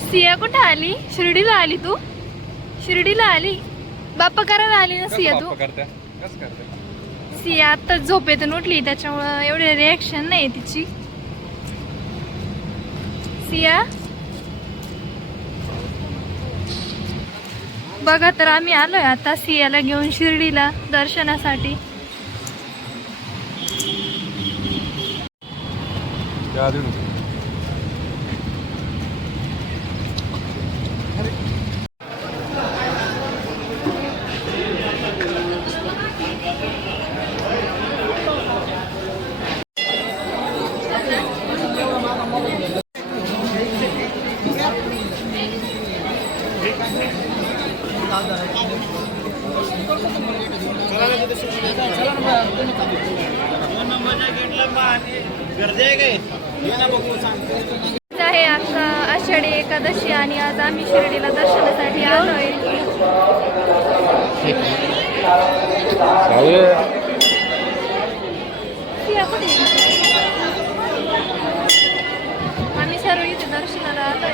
सिया कुठे आली? शिर्डीला आली तू? शिर्डीला आली? बाप्पा करायला आली ना सिया तू? सिया आता झोपेतून उठली त्याच्यामुळं एवढे रिॲक्शन नाही तिची. सिया? बघा तर आम्ही आलोय आता सियाला घेऊन शिर्डीला दर्शनासाठी. आहे आता आषाढी एकादशी आणि आज आम्ही शिर्डीला दर्शनासाठी आलोय. कुठे आहे? आम्ही सर्व इथे दर्शनाला आलोय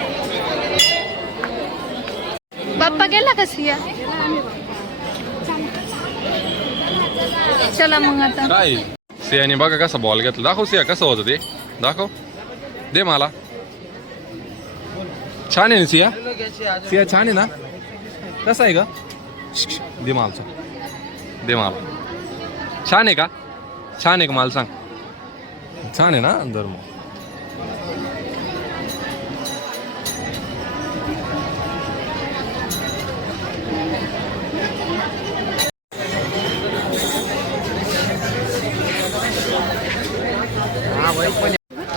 पप्पा गेला का सिया? चला मग आता. काय? सियाने बघा कसा बॉल घेतला. दाखव सिया कसं होतं ते. दाखव. दे मला. छान आहे ना सिया? सिया छान आहे ना? कसं आहे का दे मला दे मला. छान आहे का? छान आहे का? मला सांग. छान आहे ना? धर्म.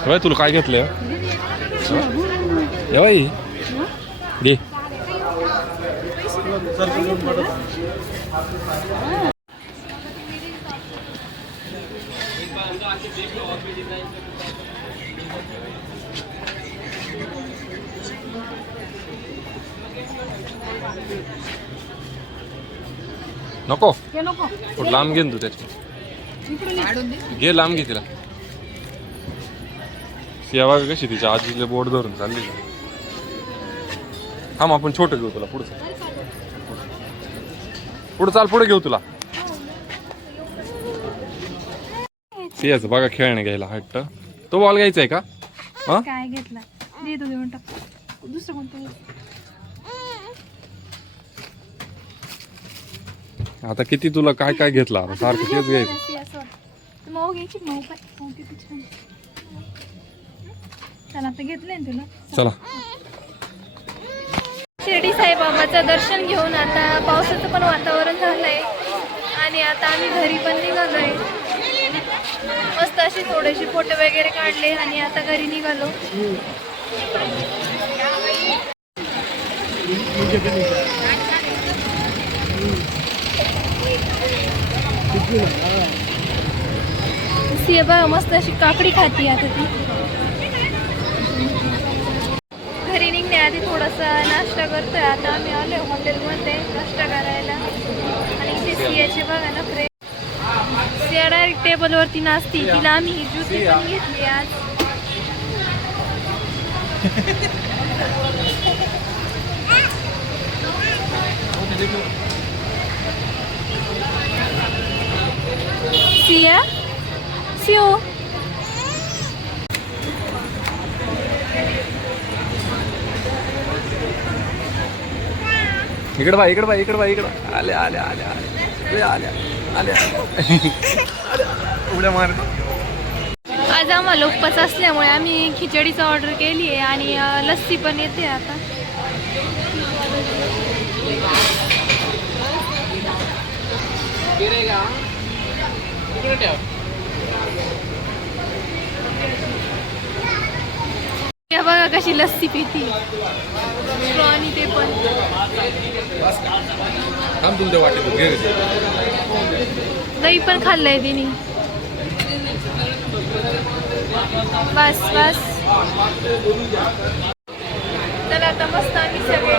होय तुला काय घेतलंय? ये बाई. दे. नको. कुठं लांब घे ना तू त्याची. घे लांब घे तिला. सेवा कशी तिच्या आजीले बोट धरून चालली. हा मग आपण छोटं घेऊ तुला पुढचं. पुढं चाल पुढे घेऊ तुला. सियाचं बघा खेळणे घ्यायला हट्ट तो बॉल घ्यायचा आहे का? हा? काय घेतला? दे तू देऊन टाक. दुसरं कोणतं आता किती तुला काय काय घेतलं? सारखं तेच घ्यायचं. ती. मऊ घ्यायची मऊ पाय मऊ किती छान. चला आता घेतलंय ना तुला? चला. शिर्डी साईबाबाचं दर्शन घेऊन आता पावसाचं पण वातावरण झालंय. आणि आता आम्ही घरी पण निघालोय. मस्त असे थोडेसे फोटो वगैरे काढले आणि आता घरी निघालो. सी बघा मस्त अशी काकडी खाती आता ती. घरी निघण्याआधी थोडासा नाश्ता करतोय. आता आम्ही आलोय हॉटेलमध्ये नाश्ता करायला. आणि इथे सियाचे बघा ना फ्रेंड सिया डायरेक्ट टेबलवरती नाचती. तिला आम्ही ही ज्युसी पण घेतली आज. सिया? सिओ? इकडे बा इकडे बा इकडे बा इकडे. आले आले आले आले आले आले आले उड्या मार आज आम्हाला उपवास असल्यामुळे आम्ही खिचडीचं ऑर्डर केली आहे आणि लस्सी पण येते आता. या बघा कशी लस्सी पिती. आणि ते पण. दही पण खाल्लंय तिने. बस बस. चला आता मस्त आम्ही सगळे.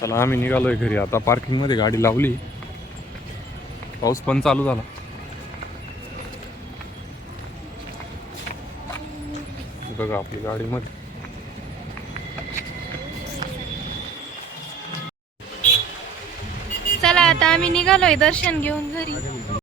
चला आम्ही निघालोय घरी. आता पार्किंगमध्ये गाडी लावली. पाऊस पण चालू झाला. बघा आपली गाडीमध्ये चला आता आम्ही निघालोय दर्शन घेऊन घरी.